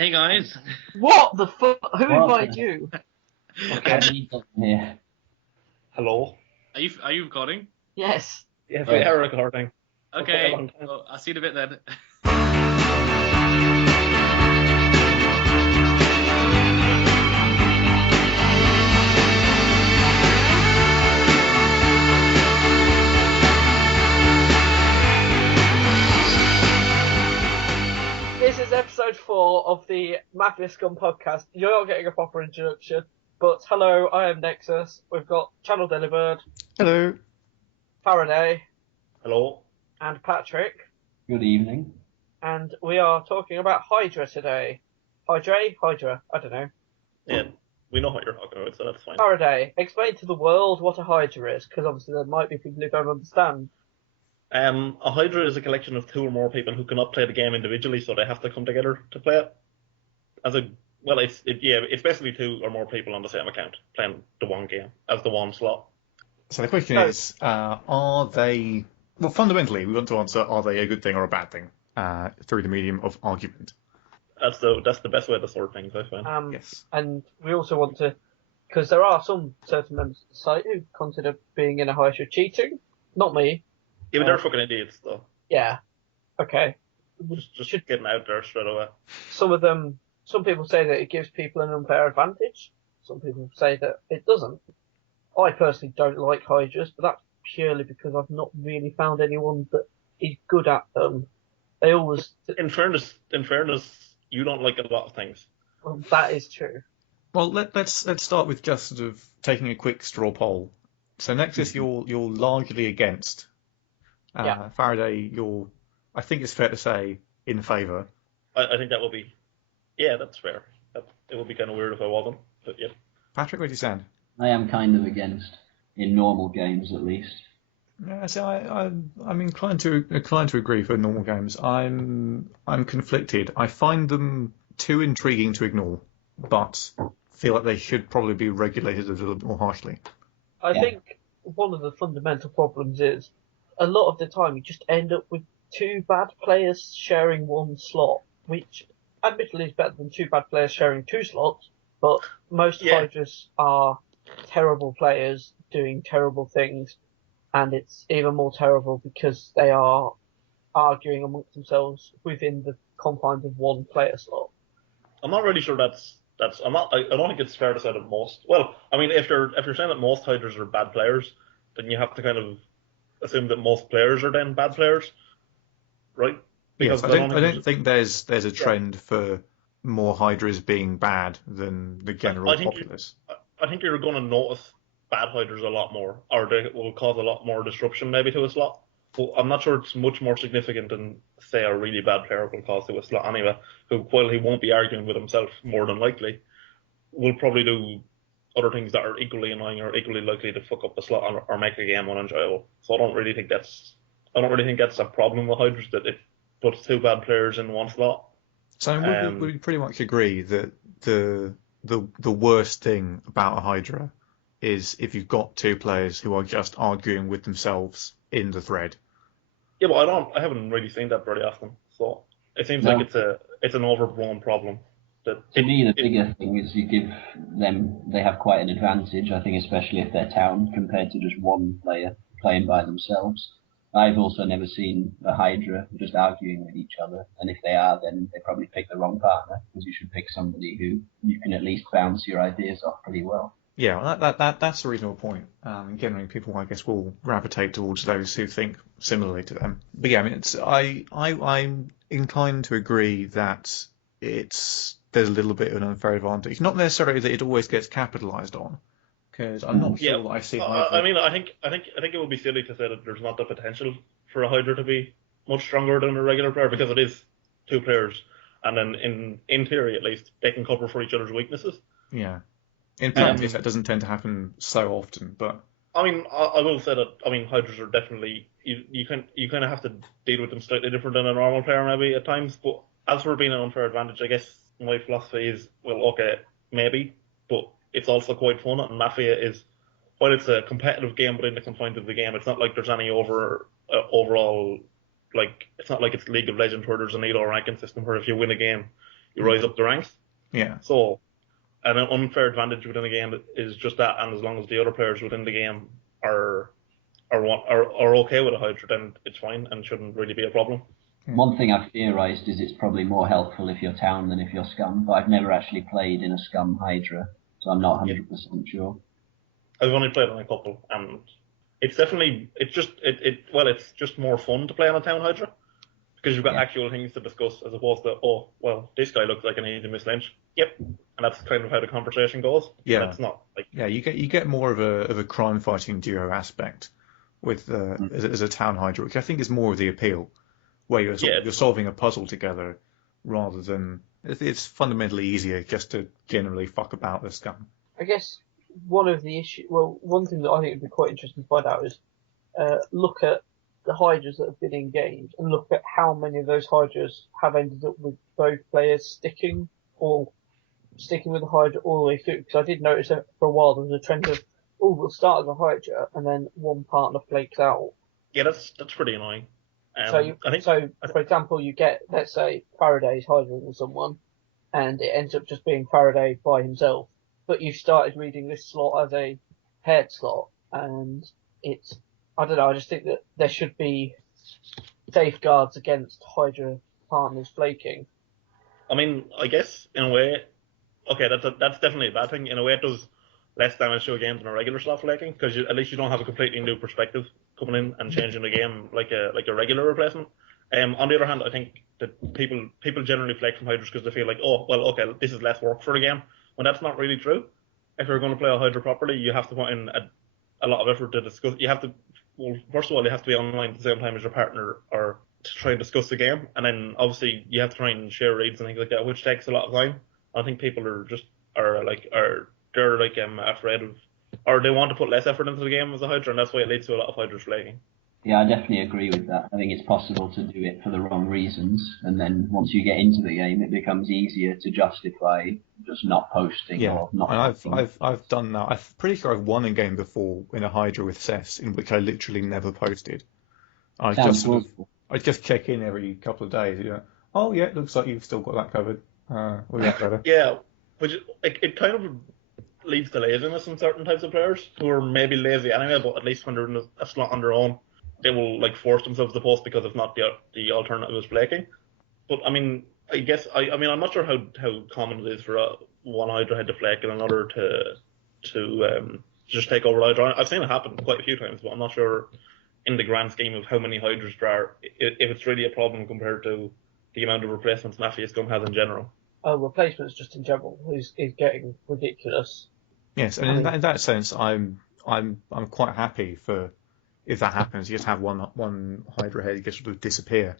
Hey guys. What the fuck? Who Well, invited you? Okay, here. Hello. Are you recording? Yes. Yes, Right. we are recording. Okay. a long time. Well, I'll see you in a bit then. This is episode 4 of the Mafia Scum podcast. You're not getting a proper introduction, but hello, I am Nexus. We've got ChannelDelibird, Hello. Faraday, Hello. and Patrick, Good evening. and we are talking about Hydra today. Hydra, I don't know. Yeah, we know what you're talking about, so that's fine. Faraday, explain to the world what a Hydra is, because obviously there might be people who don't understand. A Hydra is a collection of two or more people who cannot play the game individually, so they have to come together to play it. It's basically two or more people on the same account playing the one game as the one slot. So the question is, are they... Well, fundamentally, we want to answer, are they a good thing or a bad thing through the medium of argument? That's the best way to sort things, I find. Yes. And we also want to, because there are some certain members of the site who consider being in a Hydra cheating. Not me. Yeah, but they're fucking idiots, though. Yeah. Okay. Just getting out there straight away. Some people say that it gives people an unfair advantage. Some people say that it doesn't. I personally don't like Hydras, but that's purely because I've not really found anyone that is good at them. They always... In fairness, you don't like a lot of things. Well, that is true. Well, let's start with just sort of taking a quick straw poll. So Nexus, you're largely against. Yeah. Faraday, I think it's fair to say, in favour. I think that will be... Yeah, that's fair. It would be kind of weird if I wasn't, but yeah. Patrick, where do you stand? I am kind of against, in normal games at least. Yeah, so I'm inclined to agree for normal games. I'm conflicted. I find them too intriguing to ignore, but feel like they should probably be regulated a little bit more harshly. I think one of the fundamental problems is a lot of the time you just end up with two bad players sharing one slot, which admittedly is better than two bad players sharing two slots, but most Hydras are terrible players doing terrible things, and it's even more terrible because they are arguing amongst themselves within the confines of one player slot. I'm not really sure I don't think it's fair to say that most. Well, I mean, if you're saying that most Hydras are bad players, then you have to kind of assume that most players are then bad players, right? Because I don't think there's a trend for more Hydras being bad than the general populace. I think you're going to notice bad Hydras a lot more, or they will cause a lot more disruption maybe to a slot. But I'm not sure it's much more significant than, say, a really bad player will cause to a slot anyway, who, while he won't be arguing with himself more than likely, will probably do other things that are equally annoying or equally likely to fuck up a slot or make a game unenjoyable. So I don't really think that's a problem with Hydras, that it puts two bad players in one slot. So we pretty much agree that the worst thing about a Hydra is if you've got two players who are just arguing with themselves in the thread. Yeah, but I haven't really seen that very often. So it seems like it's an overblown problem. To me, the bigger thing is you give them, they have quite an advantage, I think, especially if they're town, compared to just one player playing by themselves. I've also never seen a Hydra just arguing with each other, and if they are, then they probably pick the wrong partner, because you should pick somebody who you can at least bounce your ideas off pretty well. Yeah, that's a reasonable point. Generally, people, I guess, will gravitate towards those who think similarly to them. But yeah, I mean, I'm inclined to agree that there's a little bit of an unfair advantage. Not necessarily that it always gets capitalised on, because I'm not sure that I see. I mean, I think it would be silly to say that there's not the potential for a Hydra to be much stronger than a regular player, because it is two players, and then in theory at least they can cover for each other's weaknesses. Yeah. In practice, that doesn't tend to happen so often, but I mean, I will say that Hydras are definitely you kind of have to deal with them slightly different than a normal player maybe at times. But as for being an unfair advantage, I guess my philosophy is, well, okay, maybe, but it's also quite fun. And Mafia is, while it's a competitive game within the confines of the game, it's not like there's any overall, like, it's not like it's League of Legends where there's an elo ranking system where if you win a game, you rise up the ranks. Yeah. So an unfair advantage within a game is just that, and as long as the other players within the game are okay with a Hydra, then it's fine and shouldn't really be a problem. One thing I've theorised is it's probably more helpful if you're Town than if you're Scum, but I've never actually played in a Scum Hydra, so I'm not 100% sure. I've only played on a couple, and it's definitely it's just more fun to play on a Town Hydra because you've got actual things to discuss as opposed to, oh well, this guy looks like an easy mislynch. Yep, and that's kind of how the conversation goes. Yeah, it's not like you get more of a crime fighting duo aspect with as a Town Hydra, which I think is more of the appeal, where you're solving a puzzle together rather than it's fundamentally easier just to generally fuck about the Scum. I guess one thing that I think would be quite interesting to find out is look at the Hydras that have been in games and look at how many of those Hydras have ended up with both players sticking with the Hydra all the way through. Because I did notice that for a while there was a trend of, we'll start as a Hydra and then one partner flakes out. Yeah, that's pretty annoying. For example, you get, let's say, Faraday's Hydra with someone, and it ends up just being Faraday by himself. But you've started reading this slot as a paired slot, and it's, I don't know, I just think that there should be safeguards against Hydra partners flaking. I mean, I guess in a way, okay, that's definitely a bad thing. In a way, it does less damage to a game than a regular slot flaking, because at least you don't have a completely new perspective coming in and changing the game like a regular replacement. On the other hand, I think that people generally flake from Hydras because they feel like, oh, well, okay, this is less work for the game, when that's not really true. If you're going to play a Hydra properly, you have to put in a lot of effort to discuss. You have to, well, first of all, you have to be online at the same time as your partner or to try and discuss the game, and then obviously you have to try and share reads and things like that, which takes a lot of time. I think people are afraid of, or they want to put less effort into the game as a Hydra, and that's why it leads to a lot of Hydras flaking. Yeah, I definitely agree with that. I think it's possible to do it for the wrong reasons, and then once you get into the game, it becomes easier to justify just not posting or not. And I've done that. I'm pretty sure I've won a game before in a Hydra with Cess, in which I literally never posted. I just check in every couple of days. You know, oh yeah, it looks like you've still got that covered. We'll get better. Yeah, which it kind of leads to laziness in certain types of players who are maybe lazy anyway, but at least when they're in a slot on their own, they will like force themselves to post because if not, the alternative is flaking. But I mean, I guess I'm not sure how common it is for one Hydra head to flake and another to just take over Hydra. I've seen it happen quite a few times, but I'm not sure in the grand scheme of how many Hydras there are if it's really a problem compared to the amount of replacements Mafia Scum has in general. Replacements just in general is getting ridiculous. Yes, and in that sense, I'm quite happy for if that happens. You just have one Hydra head just sort of disappear.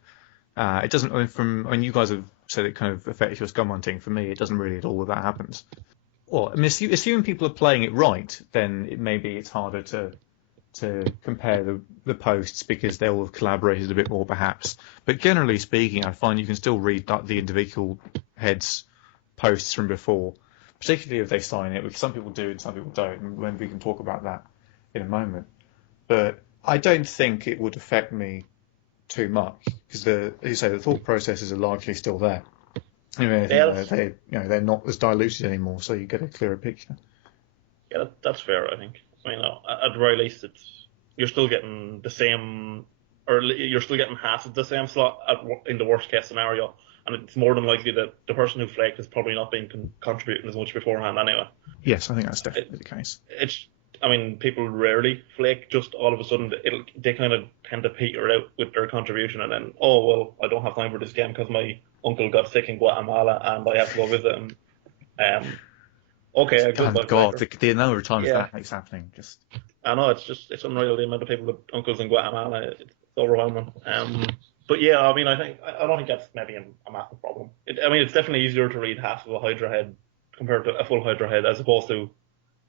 It doesn't. You guys have said it kind of affects your scum hunting. For me, it doesn't really at all if that happens. Well, I mean, assuming people are playing it right, then it's harder to compare the posts because they'll have collaborated a bit more, perhaps. But generally speaking, I find you can still read the individual heads' posts from before, particularly if they sign it, which some people do and some people don't, and when we can talk about that in a moment. But I don't think it would affect me too much because as you say, the thought processes are largely still there. Anyway, they're not as diluted anymore, so you get a clearer picture. Yeah, that's fair. I think. I mean, at the very least, you're still getting the same, or you're still getting half of the same slot in the worst case scenario, and it's more than likely that the person who flaked has probably not been contributing as much beforehand anyway. Yes, I think that's definitely the case. I mean, people rarely flake just all of a sudden. They kind of tend to peter out with their contribution, and then, oh well, I don't have time for this game because my uncle got sick in Guatemala and I have to go visit him. Okay, thank God, the number of times that keeps happening. I know it's unreal the amount of people with uncles in Guatemala. It's overwhelming. But yeah, I mean, I don't think that's maybe a massive problem. It's definitely easier to read half of a Hydra head compared to a full Hydra head as opposed to,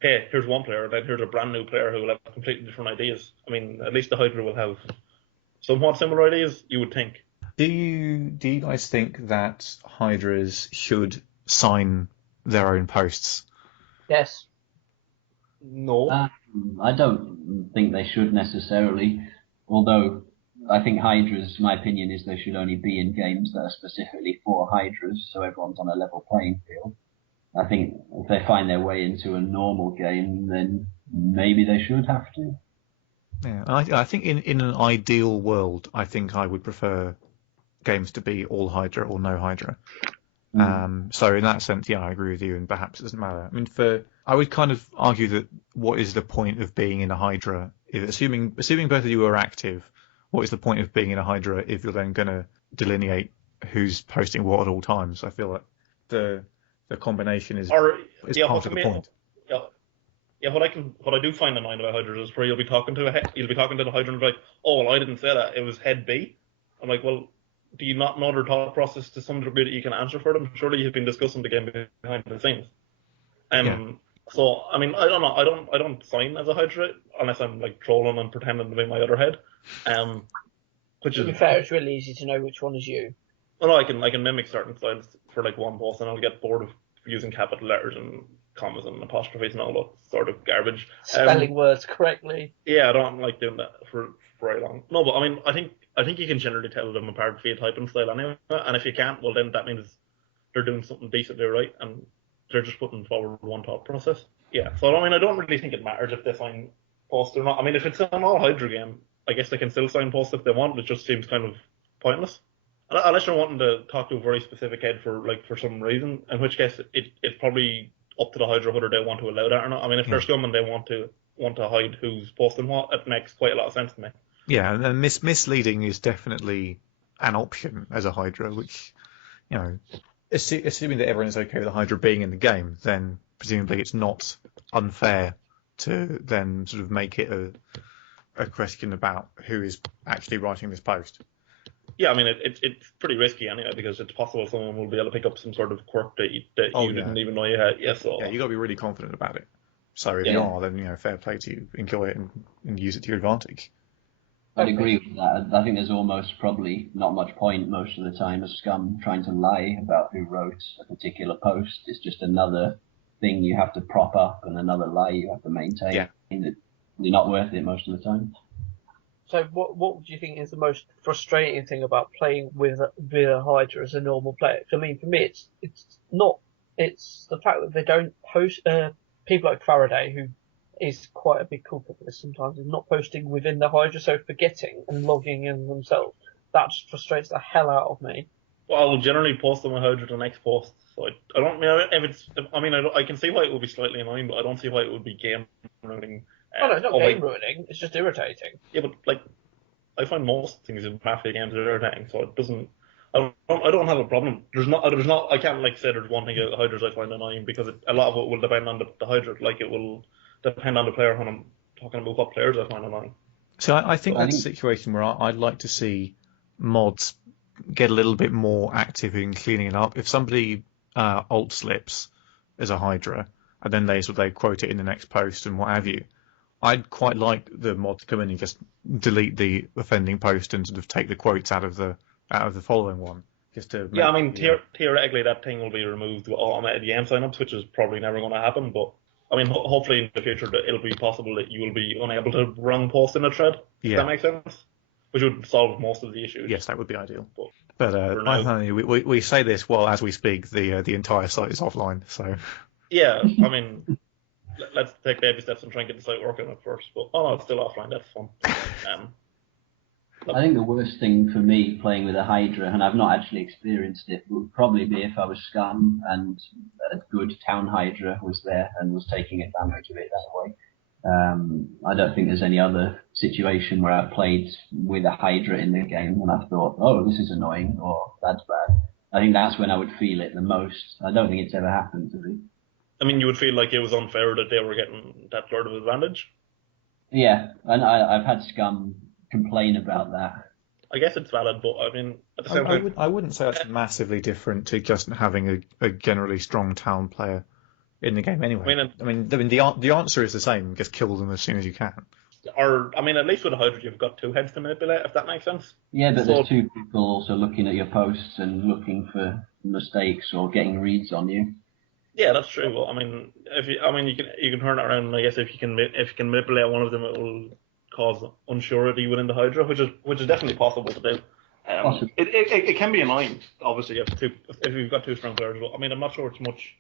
hey, here's one player, then here's a brand new player who will have completely different ideas. I mean, at least the Hydra will have somewhat similar ideas, you would think. Do you guys think that Hydras should sign their own posts? Yes. No. I don't think they should necessarily, although I think hydras, my opinion is they should only be in games that are specifically for hydras, so everyone's on a level playing field. I think if they find their way into a normal game, then maybe they should have to. Yeah, I think in an ideal world, I think I would prefer games to be all Hydra or no Hydra. So in that sense, yeah, I agree with you, and perhaps it doesn't matter. I mean, I would kind of argue that what is the point of being in a Hydra? Assuming both of you are active, what is the point of being in a Hydra if you're then going to delineate who's posting what at all times? I feel like the combination is part of the point. Yeah, what I do find annoying about Hydras is where you'll be talking to the Hydra and be like, oh, well, I didn't say that. It was head B. I'm like, well, do you not know their thought process to some degree that you can answer for them? Surely you've been discussing the game behind the scenes. So, I mean, I don't know. I don't sign as a Hydra unless I'm like trolling and pretending to be my other head. Which to be fair, it's really easy to know which one is you. Well, I can mimic certain styles for like one post, and I'll get bored of using capital letters and commas and apostrophes and all that sort of garbage. Spelling words correctly. Yeah, I don't like doing that for very long. No, but I mean, I think you can generally tell them apart via typing style anyway. And if you can't, well, then that means they're doing something decently right, and they're just putting forward one thought process. Yeah, so I mean, I don't really think it matters if they sign posts or not. I mean, if it's an all Hydra game, I guess they can still sign posts if they want. It just seems kind of pointless. Unless you're wanting to talk to a very specific head for some reason, in which case it's probably up to the Hydra whether they want to allow that or not. I mean, if they're scum and they want to hide who's posting what, it makes quite a lot of sense to me. Yeah, and misleading is definitely an option as a Hydra, which, you know, assuming that everyone is okay with the Hydra being in the game, then presumably it's not unfair to then sort of make it a question about who is actually writing this post. Yeah, I mean, it's pretty risky anyway, because it's possible someone will be able to pick up some sort of quirk that you didn't even know you had. Yeah, you got to be really confident about it. So if you are, then, you know, fair play to you. Enjoy it and use it to your advantage. I'd agree with that. I think there's almost probably not much point most of the time as scum trying to lie about who wrote a particular post. It's just another thing you have to prop up and another lie you have to maintain. Yeah. They're not worth it most of the time. So what would you think is the most frustrating thing about playing with a Hydra as a normal player? I mean, for me, it's the fact that they don't post. People like Faraday, who is quite a big culprit for this sometimes, is not posting within the Hydra, so forgetting and logging in themselves. That just frustrates the hell out of me. Well, I will generally post on my Hydra the next post. So I don't know if it's. I mean, I can see why it would be slightly annoying, but I don't see why it would be game ruining. Oh no, it's not game ruining. It's just irritating. Yeah, but like, I find most things in Mafia games are irritating, so it doesn't. I don't have a problem. There's not. I can't like say there's one thing about Hydras I find annoying, because a lot of it will depend on the Hydra. Like, it will depend on the player when I'm talking about what players I find annoying. So I think that's a situation where I'd like to see mods get a little bit more active in cleaning it up. If somebody alt slips as a Hydra and then they quote it in the next post and what have you, I'd quite like the mod to come in and just delete the offending post and sort of take the quotes out of the following one. Just to I mean, theoretically that thing will be removed with automated game signups, which is probably never going to happen. But I mean, hopefully in the future it'll be possible that you will be unable to wrong post in a thread. Does that make sense? Which would solve most of the issues. Yes, that would be ideal. But we say this while, as we speak, the entire site is offline. So yeah, I mean, let's take baby steps and try and get the site working at first. But it's still offline. That's fun. I think the worst thing for me playing with a Hydra, and I've not actually experienced it, would probably be if I was scum and a good town Hydra was there and was taking advantage of it that way. I don't think there's any other situation where I've played with a Hydra in the game and I've thought, oh, this is annoying, or that's bad. I think that's when I would feel it the most. I don't think it's ever happened to me. I mean, you would feel like it was unfair that they were getting that sort of advantage? Yeah, and I've had scum complain about that. I guess it's valid, but I mean, at the same time, I wouldn't say that's massively different to just having a generally strong town player in the game anyway. I mean, the answer is the same: just kill them as soon as you can. Or, I mean, at least with a Hydra, you've got two heads to manipulate, if that makes sense. Yeah, but there's two people also looking at your posts and looking for mistakes or getting reads on you. Yeah, that's true. But I mean, you can turn it around. And I guess if you can manipulate one of them, it will cause unsurety within the Hydra, which is definitely possible to do. Possible. It can be annoying, obviously, if you've got two strong players. But I mean, I'm not sure it's much.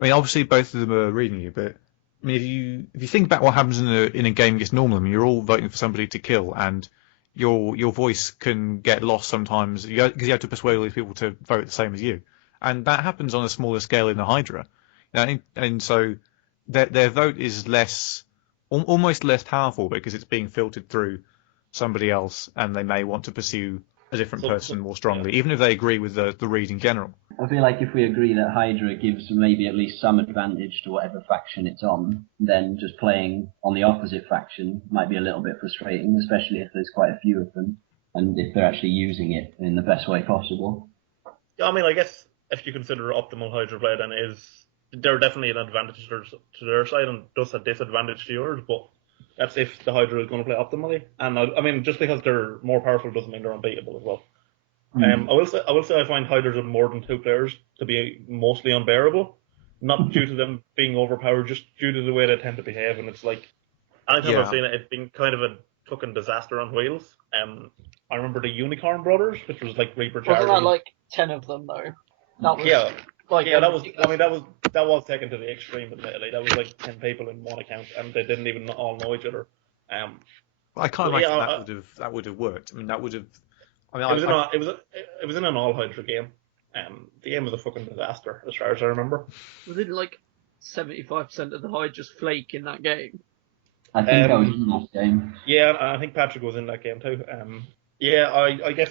I mean, obviously both of them are reading you, but I mean, if you think back what happens in a game against normal, I mean, you're all voting for somebody to kill, and your voice can get lost sometimes because you have to persuade all these people to vote the same as you, and that happens on a smaller scale in the Hydra, and so their vote is almost less powerful because it's being filtered through somebody else, and they may want to pursue a different person more strongly, even if they agree with the read in general. I feel like if we agree that Hydra gives maybe at least some advantage to whatever faction it's on, then just playing on the opposite faction might be a little bit frustrating, especially if there's quite a few of them, and if they're actually using it in the best way possible. Yeah, I mean, I guess if you consider optimal Hydra play, then they're definitely an advantage to their side and does a disadvantage to yours, but that's if the Hydra is going to play optimally. And I mean, just because they're more powerful doesn't mean they're unbeatable as well. I will say I find Hydras with more than two players to be mostly unbearable, not due to them being overpowered, just due to the way they tend to behave. And it's like, anytime I've seen it, it's been kind of a fucking disaster on wheels. I remember the Unicorn Brothers, which was like Reaper Chargers. Wasn't that like 10 of them though? That was, that was taken to the extreme. Admittedly, that was like 10 people in one account, and they didn't even all know each other. I can't imagine that would have worked. I mean, that would have. I mean, it was in an all Hydra game. The game was a fucking disaster, as far as I remember. Wasn't like 75% of the Hydras flake in that game? I think I was in that game. Yeah, I think Patrick was in that game too. I guess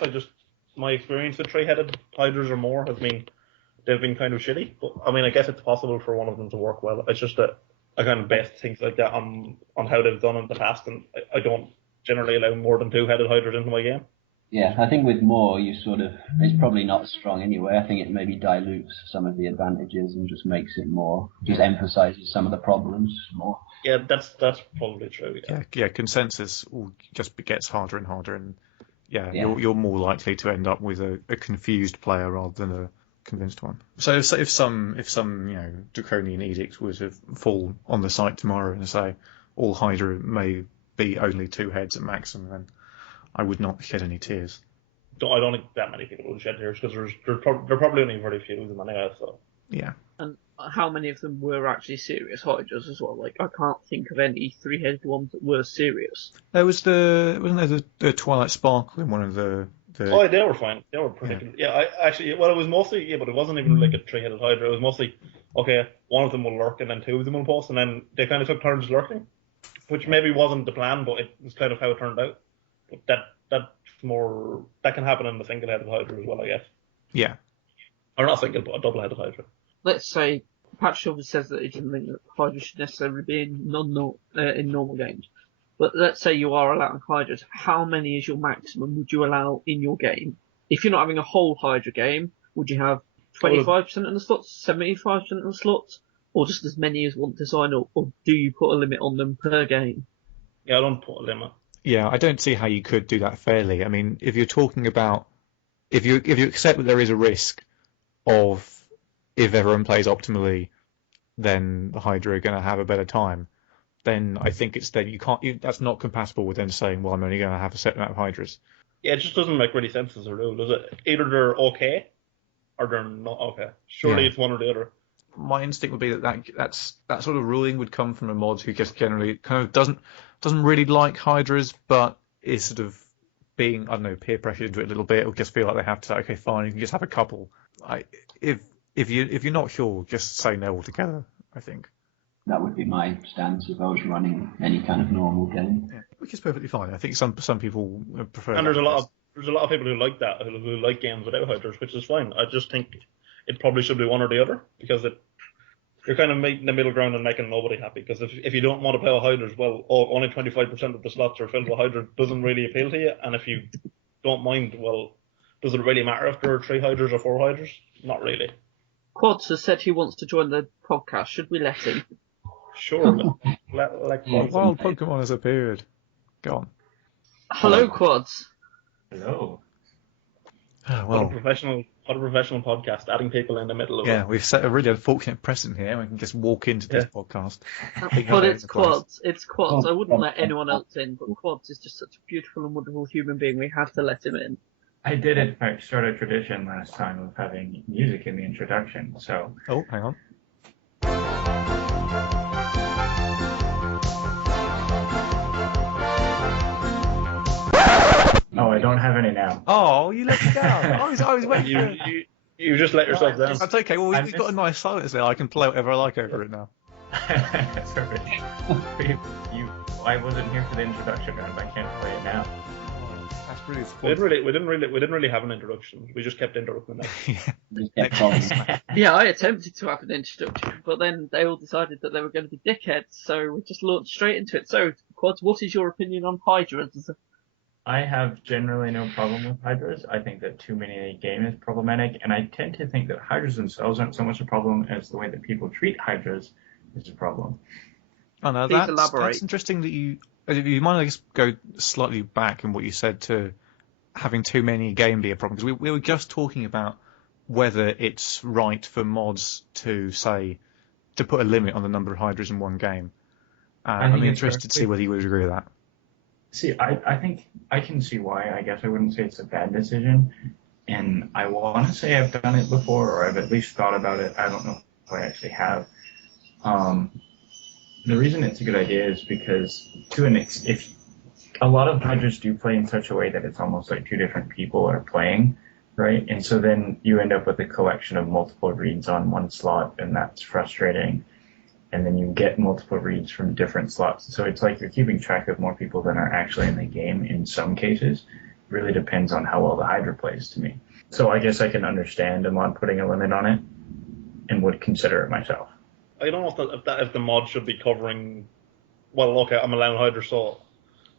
my experience with three-headed Hydras or more has been they've been kind of shitty. But I mean, I guess it's possible for one of them to work well. It's just that I kind of base things like that on how they've done in the past, and I don't generally allow more than two-headed Hydras into my game. Yeah, I think with more, it's probably not strong anyway. I think it maybe dilutes some of the advantages and just makes it more, just emphasizes some of the problems more. Yeah, that's probably true. Yeah, consensus just gets harder and harder, and you're more likely to end up with a confused player rather than a convinced one. So if some draconian edict were to fall on the site tomorrow and say all Hydra may be only two heads at maximum, then I would not shed any tears. I don't think that many people would shed tears because there are probably only very few of them anyway. So yeah. And how many of them were actually serious Hydras as well? Like, I can't think of any three-headed ones that were serious. There was wasn't there the Twilight Sparkle in one of the. Oh, they were fine. They were pretty good. Yeah, it was mostly but it wasn't even like a three-headed Hydra. It was mostly one of them will lurk and then two of them will post, and then they kind of took turns lurking, which maybe wasn't the plan, but it was kind of how it turned out. But that can happen in the single-headed Hydra as well, I guess. Yeah. Or not single, but a double-headed Hydra. Let's say Patrick says that he doesn't think that Hydra should necessarily be in normal games. But let's say you are allowing Hydras. How many is your maximum would you allow in your game? If you're not having a whole Hydra game, would you have 25% of the slots, 75% of the slots, or just as many as want to sign up, or do you put a limit on them per game? Yeah, I don't put a limit. Yeah, I don't see how you could do that fairly. I mean, if you're talking about if you accept that there is a risk of if everyone plays optimally, then the Hydra are going to have a better time, then I think it's that that's not compatible with them saying, well, I'm only going to have a set amount of Hydras. Yeah, it just doesn't make really sense as a rule, does it? Either they're okay or they're not okay. Surely it's one or the other. My instinct would be that sort of ruling would come from a mod who just generally kind of doesn't really like Hydras, but is sort of being, I don't know, peer pressured into it a little bit, or just feel like they have to. Okay, fine, you can just have a couple. If you're not sure, just say no altogether. I think that would be my stance if I was running any kind of normal game. Yeah, which is perfectly fine. I think some people prefer. And there's a lot of people who like that, who like games without Hydras, which is fine. I just think it probably should be one or the other, because you're kind of making the middle ground and making nobody happy. Because if you don't want to play with Hydras, well, only 25% of the slots are filled with Hydras doesn't really appeal to you. And if you don't mind, well, does it really matter if there are 3 Hydras or 4 Hydras? Not really. Quadz has said he wants to join the podcast. Should we let him? Sure. let Quadz. Wild Pokemon has appeared. Go on. Hello, Quadz. Hello. Oh, What a well, professional podcast, adding people in the middle of yeah, it. we've set a really unfortunate precedent here. We can just walk into this podcast. But it's quads. It's quads. Oh, I wouldn't oh, let anyone oh. else in, but quads is just such a beautiful and wonderful human being. We have to let him in. I did in fact start a tradition last time of having music in the introduction, so Oh, hang on. I don't have any now. Oh, you let me down. I was waiting for it. You just let yourself down. That's okay. Well, we've got a nice silence there. I can play whatever I like over it now. Perfect. I wasn't here for the introduction round. I can't play it now. That's really We didn't really have an introduction. We just kept interrupting them. Just kept calling. Yeah, I attempted to have an introduction, but then they all decided that they were going to be dickheads, so we just launched straight into it. So, Quads, what is your opinion on hydras? I have generally no problem with hydras. I think that too many in a game is problematic, and I tend to think that hydras themselves aren't so much a problem as the way that people treat hydras is a problem. Oh no, Please elaborate. that's interesting that you might I guess go slightly back in what you said to having too many in a game be a problem, because we were just talking about whether it's right for mods to put a limit on the number of hydras in one game. I'm interested to see whether you would agree with that. See, I think I can see why. I guess I wouldn't say it's a bad decision, and I want to say I've done it before, or I've at least thought about it. I don't know if I actually have. The reason it's a good idea is because if a lot of hydras do play in such a way that it's almost like two different people are playing, right? And so then you end up with a collection of multiple reads on one slot, and that's frustrating. And then you get multiple reads from different slots. So it's like you're keeping track of more people than are actually in the game in some cases. It really depends on how well the Hydra plays to me. So I guess I can understand a mod putting a limit on it and would consider it myself. I don't know if the mod should be covering. Well, okay, I'm allowing Hydra, so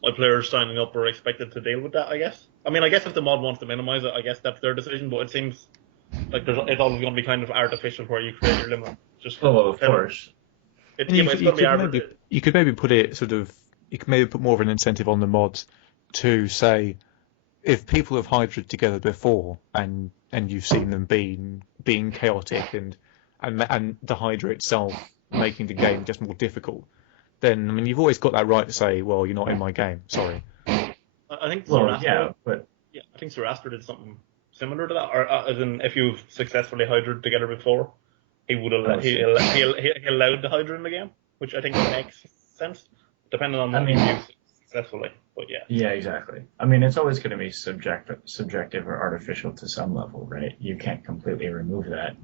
my players signing up are expected to deal with that, I guess. I mean, I guess if the mod wants to minimize it, I guess that's their decision, but it seems like it's always going to be kind of artificial where you create your limit. Of course. You could maybe put it you could maybe put more of an incentive on the mods to say, if people have Hydra'd together before and you've seen them being chaotic and the Hydra itself making the game just more difficult, then I mean you've always got that right to say, well, you're not in my game, sorry. I think I think Zoroaster did something similar to that, or as in if you've successfully Hydra'd together before, he would have he allowed the Hydra in the game, which I think makes sense, depending on what you use successfully. But yeah. Yeah, exactly. I mean, it's always going to be subjective or artificial to some level, right? You can't completely remove that.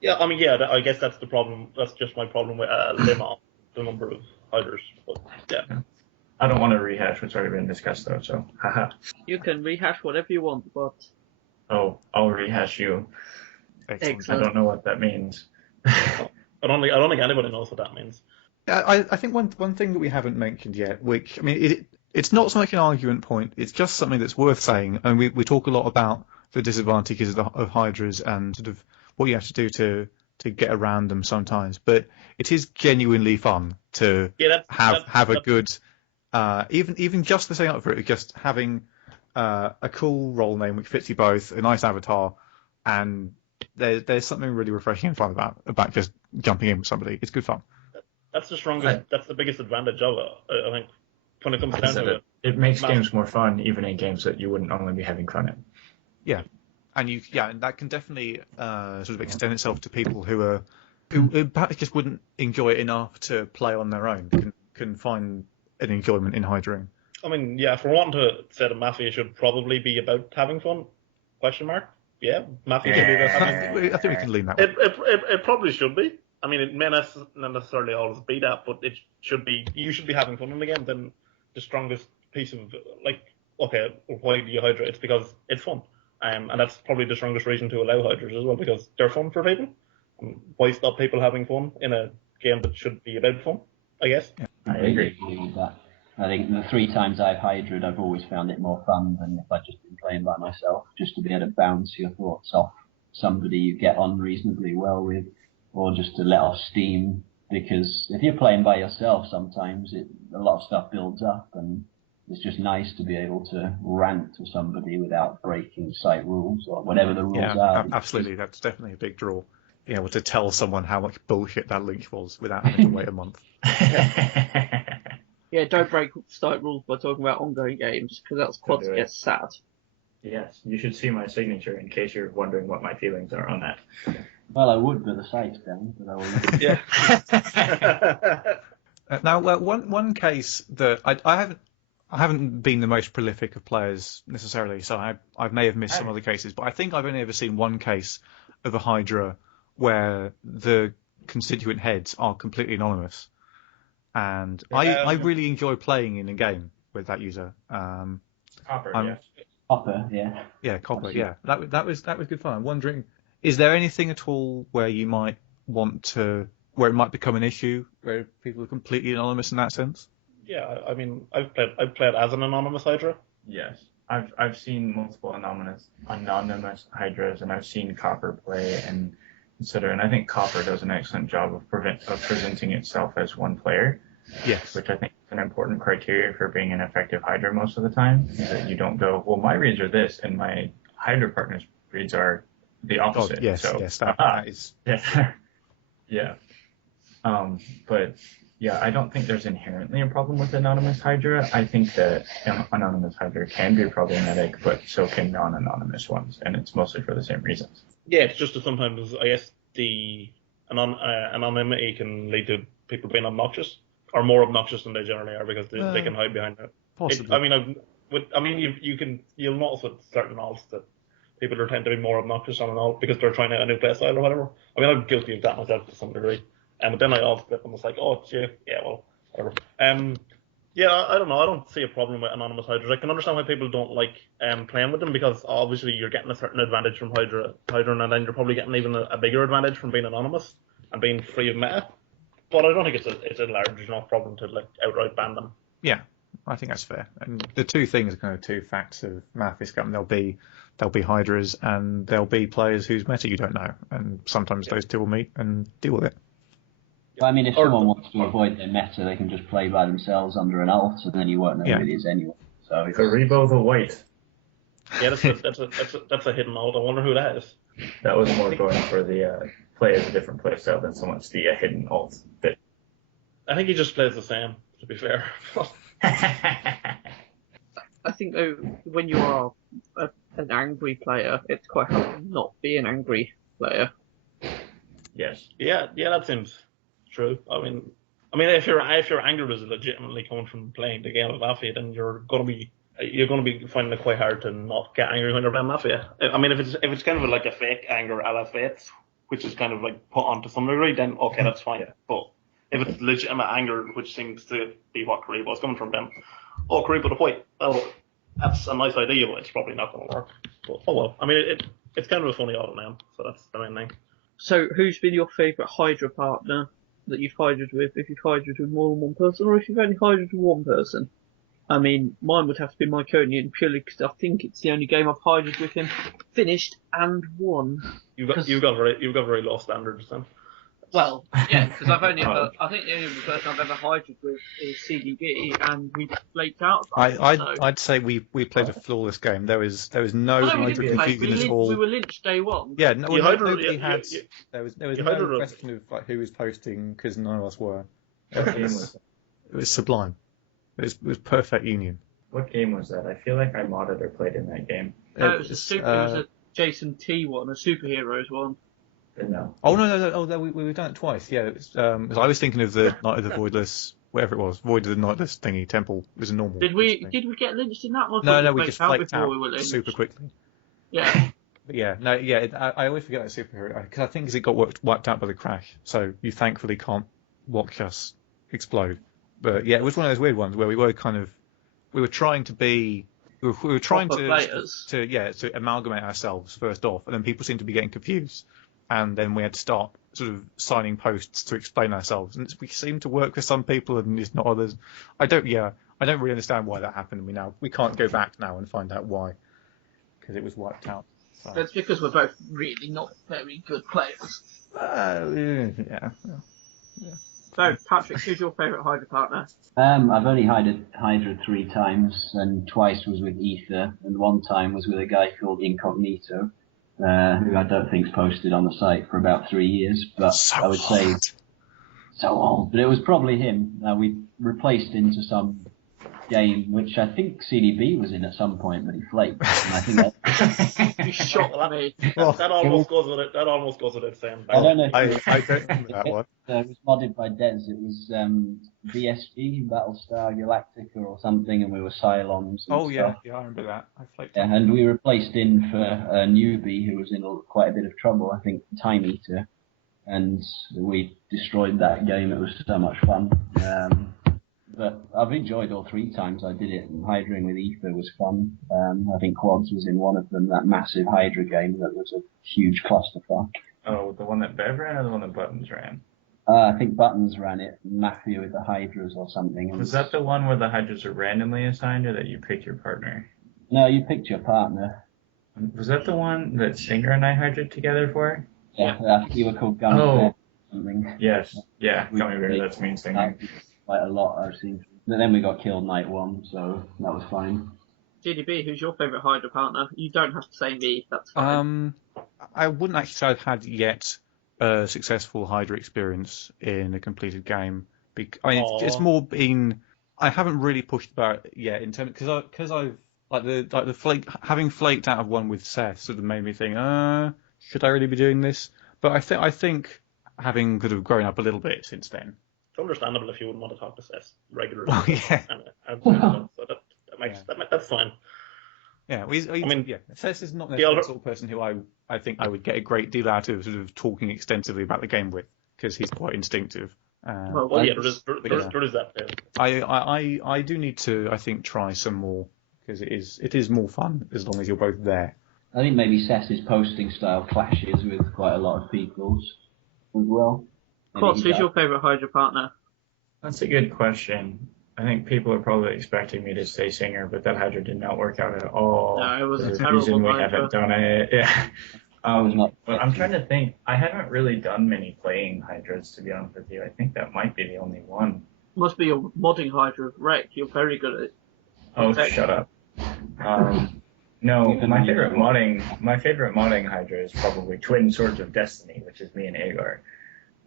Yeah, I mean, I guess that's the problem. That's just my problem with limit on the number of Hydras. But yeah. I don't want to rehash what's already been discussed, though. So, haha. You can rehash whatever you want, but Oh, I'll rehash you. excellent. I don't know what that means. I don't think anybody knows what that means. I think one thing that we haven't mentioned yet, which I mean it's not so much an argument point, it's just something that's worth saying, and we talk a lot about the disadvantages of Hydras and sort of what you have to do to get around them sometimes, but it is genuinely fun to have a good even just the setting up for it, just having a cool role name which fits you both, a nice avatar, and there's something really refreshing and fun about just jumping in with somebody. It's good fun. That's the strongest. That's the biggest advantage of it. I think when it comes down to it, it makes games more fun, even in games that you wouldn't normally be having fun in. Yeah, and and that can definitely sort of extend itself to people who perhaps just wouldn't enjoy it enough to play on their own. Can find an enjoyment in Hydraing. I mean, yeah, for one to say that Mafia should probably be about having fun? Question mark. Yeah, Mafia should be about having fun. I think we can lean that way. It probably should be. I mean, it may not necessarily always be that, but it should be. You should be having fun in the game. Then the strongest piece of okay, why do you Hydra? It's because it's fun, and that's probably the strongest reason to allow Hydras as well, because they're fun for people. Why stop people having fun in a game that should be about fun? I guess. Yeah, I agree with that. I think the 3 times I've Hydra'd, I've always found it more fun than if I'd just been playing by myself, just to be able to bounce your thoughts off somebody you get on reasonably well with, or just to let off steam, because if you're playing by yourself, sometimes a lot of stuff builds up, and it's just nice to be able to rant to somebody without breaking site rules or whatever the rules are. Absolutely. That's definitely a big draw. Being able to tell someone how much bullshit that link was without having to wait a month. Yeah, don't break site rules by talking about ongoing games, because that's quad do it. gets sad. Yes, you should see my signature in case you're wondering what my feelings are on that. Well, I would, but the site's down. But I will. Yeah. Now, one case that I haven't been the most prolific of players necessarily, so I may have missed some other cases, but I think I've only ever seen one case of a Hydra where the constituent heads are completely anonymous, and I really enjoy playing in a game with that user. Copper, yes. Copper, yeah. Yeah, Copper, yeah. That was good fun. I'm wondering, is there anything at all where you might want to, where it might become an issue, where people are completely anonymous in that sense? Yeah, I mean, I've played as an anonymous Hydra. Yes. I've seen multiple anonymous Hydras, and I've seen Copper play and etc. And I think Copper does an excellent job of presenting itself as one player. Yes. Which I think is an important criteria for being an effective Hydra most of the time. Is that you don't go, well, my reads are this, and my Hydra partner's reads are the opposite. Yes, so, yes, that is. Yeah. Yeah. But yeah, I don't think there's inherently a problem with anonymous Hydra. I think that anonymous Hydra can be problematic, but so can non-anonymous ones, and it's mostly for the same reasons. Yeah, it's just that sometimes I guess the anonymity can lead to people being obnoxious, or more obnoxious than they generally are because they can hide behind it. Possibly. You'll notice with certain alts that people tend to be more obnoxious on an alt because they're trying out a new playstyle or whatever. I mean, I'm guilty of that myself to some degree. But then I alt flip and it's like, oh, yeah, well, whatever. Yeah, I don't know. I don't see a problem with anonymous Hydras. I can understand why people don't like playing with them because obviously you're getting a certain advantage from Hydra, and then you're probably getting even a bigger advantage from being anonymous and being free of meta. But I don't think it's a large enough problem to like outright ban them. Yeah, I think that's fair. And the two things are kind of two facts of math. There'll be Hydras and there'll be players whose meta you don't know, and sometimes those two will meet and deal with it. I mean, if someone wants to avoid their meta, they can just play by themselves under an alt, and then you won't know who it is anyway. So it's... Karibo the White. Yeah, that's a hidden alt. I wonder who that is. That was more going for the play as a different playstyle than so much the hidden alt bit. I think he just plays the same, to be fair. I think though, when you are an angry player, it's quite hard to not be an angry player. Yes. Yeah, that seems true. I mean, if your anger is legitimately coming from playing the game of Mafia, then you're gonna be finding it quite hard to not get angry when you're playing Mafia. I mean, if it's kind of like a fake anger a la Fates, which is kind of like put on to some degree, then okay, that's fine. But if it's legitimate anger, which seems to be what Karibo is coming from, then Karibo the point. Well, that's a nice idea, but it's probably not going to work. But oh well. I mean, it's kind of a funny auto name, so that's the main thing. So, who's been your favourite Hydra partner that you've Hydra'd with? If you've Hydra'd with more than one person, or if you've only Hydra'd with one person? I mean, mine would have to be Myconian, purely because I think it's the only game I've Hydra'd with him, finished and won. You've got very low standards then. Well, yeah, because I've only ever, I think the only person I've ever Hydra'd with is CDB, and we flaked out. I'd say we played a flawless game. There was no Hydra confusion at all. We were lynched day one. Yeah, nobody had. Yeah. There was no question of like, who was posting because none of us were. It was sublime. It was perfect union. What game was that? I feel like I modded or played in that game. It was a Jason T one, a superheroes one. No. Oh no! Oh, we've done it twice. Yeah, it was, 'cause I was thinking of the Night of the Voidless, whatever it was, Void of the Nightless thingy temple. It was a normal. Did we get lynched in that one? No, we just flaked out we super quickly. Yeah. But yeah, no, yeah. I always forget that superhero because I think it got wiped out by the crash. So you thankfully can't watch us explode. But yeah, it was one of those weird ones where we were trying to be. We were trying to amalgamate ourselves first off, and then people seemed to be getting confused. And then we had to start sort of signing posts to explain ourselves, and we seem to work for some people and it's not others. I don't really understand why that happened. We can't go back now and find out why, because it was wiped out. So. That's because we're both really not very good players. Yeah. So, Patrick, who's your favourite Hydra partner? I've only Hydra 3 times, and twice was with Ether, and one time was with a guy called Incognito, who I don't think's posted on the site for about 3 years, but I would say so old. But it was probably him. We replaced into some game which I think CDB was in at some point, but he flaked. And I think that, You shocked me. That almost goes with it. That almost goes with it saying. I don't know. I don't remember that one. It was modded by Des. It was BSG, Battlestar Galactica or something, and we were Cylons. Oh yeah, stuff. I remember that. I flaked. Yeah, and we replaced in for a newbie who was in quite a bit of trouble. I think Time Eater, and we destroyed that game. It was so much fun. But I've enjoyed all 3 times I did it. And Hydring with Ether was fun. I think Quads was in one of them, that massive Hydra game that was a huge clusterfuck. Oh, the one that Bev ran or the one that Buttons ran? I think Buttons ran it, Mafia with the Hydras or something. Was that the one where the Hydras are randomly assigned, or that you picked your partner? No, you picked your partner. Was that the one that Singer and I Hydra'd together for? Yeah, I think you were called Gummy Bear or something. Yes, yeah, Gummy Bear, that's mean Singer. Quite a lot, I've seen. But then we got killed night 1, so that was fine. GDB, who's your favourite Hydra partner? You don't have to say me, that's fine. I wouldn't actually say I've had yet a successful Hydra experience in a completed game. It's more been I haven't really pushed about it yet in terms because I've the flake having flaked out of one with Seth sort of made me think, should I really be doing this? But I think having kind of grown up a little bit since then. It's understandable if you wouldn't want to talk to Seth regularly. Well, yeah. So that's fine. Yeah, Seth is not The necessarily the sort of person who I think I would get a great deal out of sort of talking extensively about the game with, because he's quite instinctive. Well, yeah, there is that there. I do need to, I think, try some more, because it is more fun as long as you're both there. I think maybe Seth's posting style clashes with quite a lot of people's as well. Quads, who's your favourite Hydra partner? That's a good question. I think people are probably expecting me to say Singer, but that Hydra did not work out at all. No, it was a There's terrible reason we Hydra. haven't done it. Yeah. But I'm trying to. to think. I haven't really done many playing Hydras, to be honest with you. I think that might be the only one. Must be your modding Hydra wreck. You're very good at it. Oh, shut up. No, my favorite modding Hydra is probably Twin Swords of Destiny, which is me and Agar.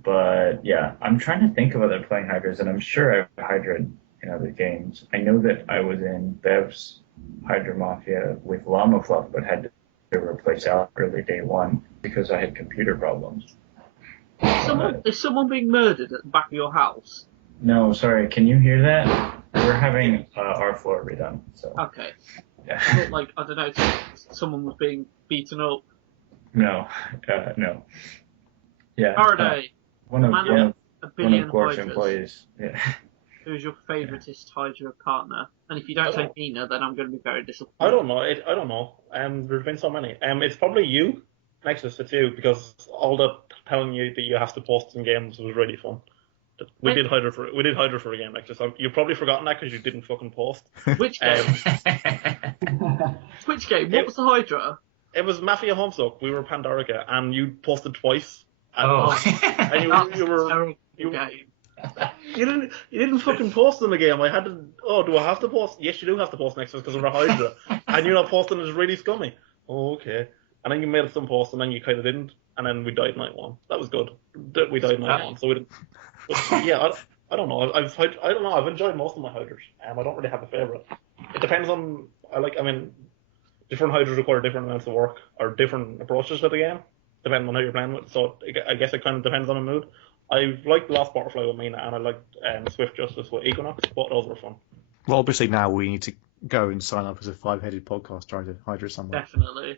But yeah, I'm trying to think of other playing Hydras, and I'm sure I've Hydra'd in other games. I know that I was in Bev's Hydra Mafia with Llama Fluff, but had to replace out early day 1 because I had computer problems. Is someone being murdered at the back of your house? No, sorry, can you hear that? We're having our floor redone. So. Okay. Yeah. I thought, I don't know, someone was being beaten up. No, no. Yeah. Faraday, one of a billion Quark's Hydras. employees. Yeah. Who's your favouriteest Hydra partner? And if you don't say Nina, then I'm going to be very disappointed. I don't know. There's been so many. It's probably you, Nexus. It's you, because all that telling you that you have to post in games was really fun. We did Hydra for a game, Nexus. You've probably forgotten that because you didn't fucking post. Which game? Which game? What was the Hydra? It was Mafia Homestuck. We were Pandorica, and you posted twice. Oh. And you didn't fucking post in the game. I had to. Oh, do I have to post? Yes, you do have to post Nexus because we're a Hydra, and you're not posting is really scummy. Oh, okay. And then you made some posts, and then you kind of didn't, and then we died night 1. That was good. We died night 1, so we didn't. But, yeah, I don't know. I don't know. I've enjoyed most of my Hydras. I don't really have a favorite. It depends on. Different Hydras require different amounts of work or different approaches to the game, depending on how you're playing with. So I guess it kind of depends on the mood. I liked Lost Butterfly with Mina, and I liked Swift Justice with Equinox. Both those were fun. Well, obviously now we need to go and sign up as a 5-headed podcast, try to Hydra somewhere. Definitely.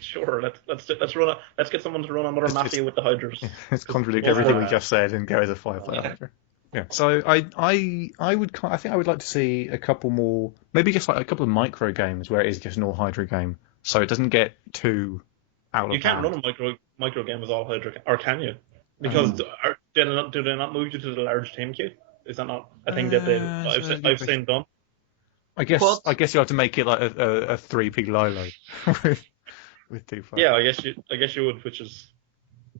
Sure, let's get someone to run another Mafia with the Hydras. Let's contradict everything we just said and go as a 5-player Hydra. Yeah. So I think I would like to see a couple more, maybe just like a couple of micro games where it is just an all Hydra game, so it doesn't get too out of hand. You can't run a micro game as all Hydra, or can you? Because do they not move you to the large team queue? Is that not a thing that I've seen done? I guess you have to make it like a 3p Lilo with 2 players. Yeah, I guess you would, which is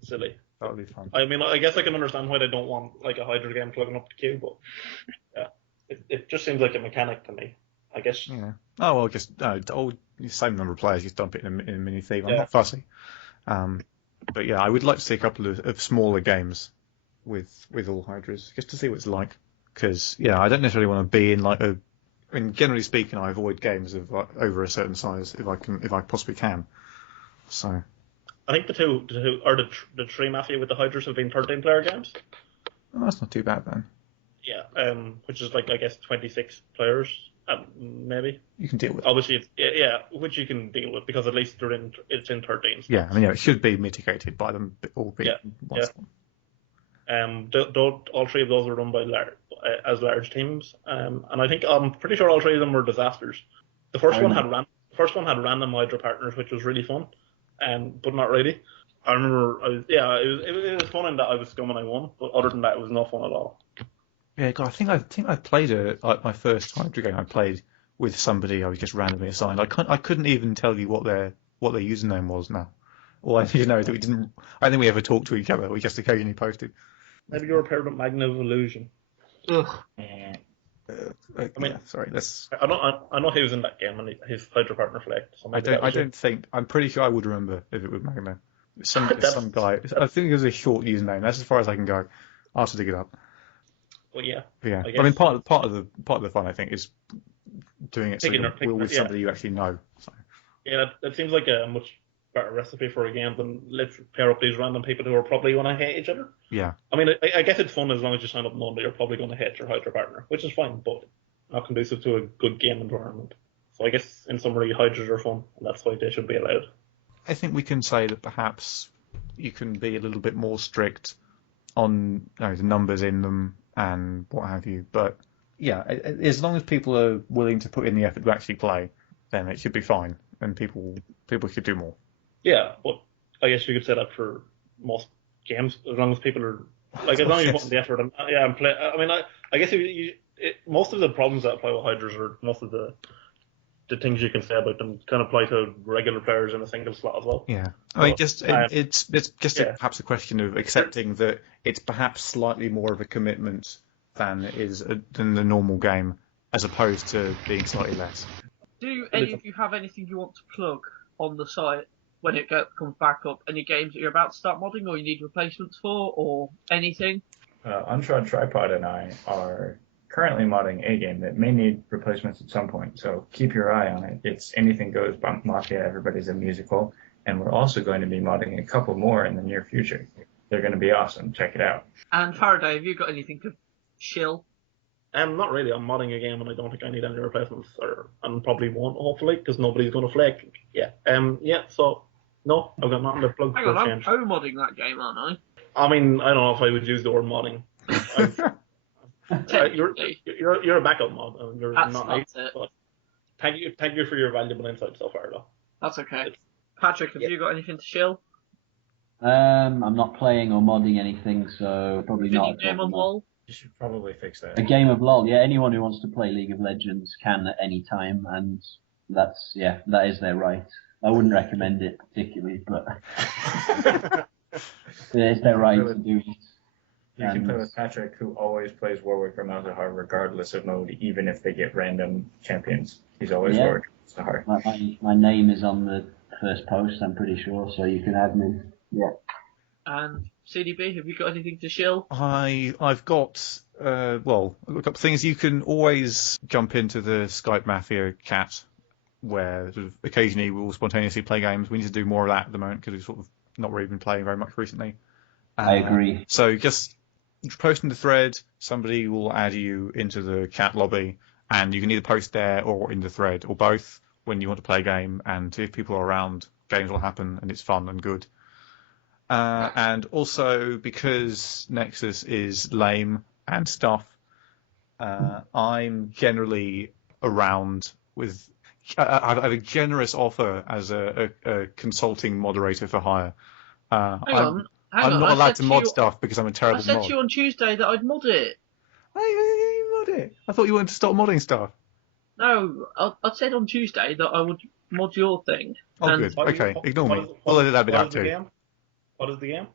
silly. That would be fun. I mean, I guess I can understand why they don't want like a Hydra game plugging up the queue, but yeah, it just seems like a mechanic to me. I guess. Yeah. Oh well, just same number of players. Just dump it in a mini thief. I'm Yeah. not fussy. But yeah, I would like to see a couple of smaller games with all Hydras, just to see what it's like. Because yeah, I don't necessarily want to be in like a. I mean, generally speaking, I avoid games of like, over a certain size if I possibly can. So. I think the two or the Tree Mafia with the Hydras have been 13-player games. Oh, that's not too bad then. Yeah, which is like I guess 26 players, maybe. You can deal with it. Obviously, which you can deal with because at least it's in 13. Yeah, I mean, it should be mitigated by them all being once. All three of those were run by large teams, and I'm pretty sure all three of them were disasters. The first one had random Hydra partners, which was really fun, but not really. I remember, it was fun in that I was scum and I won, but other than that, it was no fun at all. Yeah, God, I think I played my first Hydra game. I played with somebody I was just randomly assigned. I couldn't even tell you what their username was now. All I need to know is that we didn't. I think we ever talked to each other. We just occasionally posted. Maybe you're paired with Magna of Illusion. Ugh. I mean, yeah, sorry. Let's. I know he was in that game and his Hydra partner flaked. So I don't think. I'm pretty sure I would remember if it was Magna. Some guy. I think it was a short username. That's as far as I can go. I'll have to dig it up. Well, yeah. Yeah. I mean, part of the fun, I think, is doing it with somebody you actually know. So. Yeah, that seems like a much better recipe for a game than let's pair up these random people who are probably going to hate each other. Yeah. I mean, I guess it's fun as long as you sign up knowing that you're probably going to hate your Hydra partner, which is fine, but not conducive to a good game environment. So I guess in summary, Hydras are fun, and that's why they should be allowed. I think we can say that perhaps you can be a little bit more strict on the numbers in them and what have you. But yeah, as long as people are willing to put in the effort to actually play, then it should be fine, and people should do more. Yeah, but I guess you could say that for most games, as long as people are like, as long as you put in the effort and play. I mean, I guess most of the problems that apply with Hydras or most of the things you can say about them can apply to regular players in a single slot as well. Yeah, I mean, it's just perhaps a question of accepting that it's perhaps slightly more of a commitment than the normal game, as opposed to being slightly less. Do any of you have anything you want to plug on the site when it comes back up? Any games that you're about to start modding or you need replacements for, or anything? Unshod Tripod and I are currently modding a game that may need replacements at some point, so keep your eye on it. It's Anything Goes Mafia, Everybody's a Musical, and we're also going to be modding a couple more in the near future. They're going to be awesome. Check it out. And Faraday, have you got anything to shill? Not really. I'm modding a game and I don't think I need any replacements, and probably won't, hopefully, because nobody's going to flake. Yeah. So, no, I've got nothing to plug Hang for on, change. I'm modding that game, aren't I? I mean, I don't know if I would use the word modding. You're a backup mod. You're That's not it. But thank you for your valuable insight so far, though. That's okay. Patrick, have you got anything to shill? I'm not playing or modding anything, so probably Video not. game on LOL? You should probably fix that. A game of LoL, yeah. Anyone who wants to play League of Legends can at any time, and that is their right. I wouldn't recommend it particularly, but it is their right to do it. You can play with Patrick, who always plays Warwick or Malzahar regardless of mode, even if they get random champions. He's always Warwick or Malzahar. My name is on the first post, I'm pretty sure, so you can add me. Yeah. And CDB, have you got anything to shill? I've got a couple of things. You can always jump into the Skype Mafia chat, where sort of occasionally we'll spontaneously play games. We need to do more of that at the moment because we've sort of not really been playing very much recently. I agree. So just post in the thread, somebody will add you into the chat lobby, and you can either post there or in the thread, or both, when you want to play a game. And if people are around, games will happen, and it's fun and good. And also, because Nexus is lame and stuff, I'm generally around with. I have a generous offer as a consulting moderator for hire. I'm not allowed to mod stuff because I'm a terrible mod. I said to you on Tuesday that I'd mod it. Hey, mod it. I thought you wanted to stop modding stuff. No, I said on Tuesday that I would mod your thing. Oh, good. Okay, ignore me. I'll edit that bit out too. What is the game?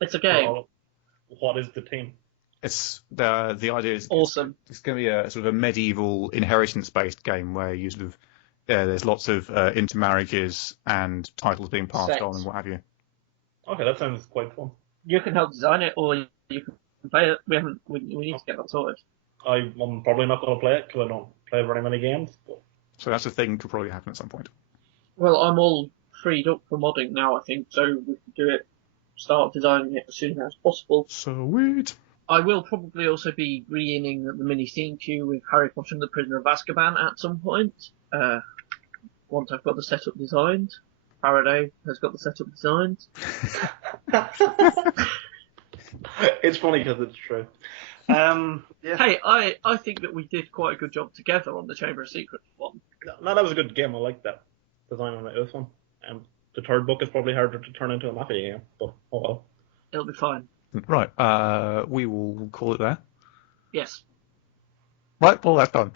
It's a game. Well, what is the team? It's the idea is Awesome. it's going to be a sort of a medieval inheritance-based game where you sort of there's lots of intermarriages and titles being passed Sex. on and what have you. Okay, that sounds quite fun. You can help design it, or you can play it. We need to get that sorted. I'm probably not going to play it because I don't play very many games. But So that's a thing could probably happen at some point. Well, I'm all freed up for modding now, I think, so we can do it. Start designing it as soon as possible. Sweet. I will probably also be re-inning the mini theme queue with Harry Potter and the Prisoner of Azkaban at some point. Once I've got the setup designed. Faraday has got the setup designed. it's funny because it's true. Yeah. Hey, I think that we did quite a good job together on the Chamber of Secrets one. No, that was a good game. I like that design on it. It was fun. The third book is probably harder to turn into a Mafia game, but oh well. It'll be fine. Right. We will call it there. Yes. Right. Well, that's done.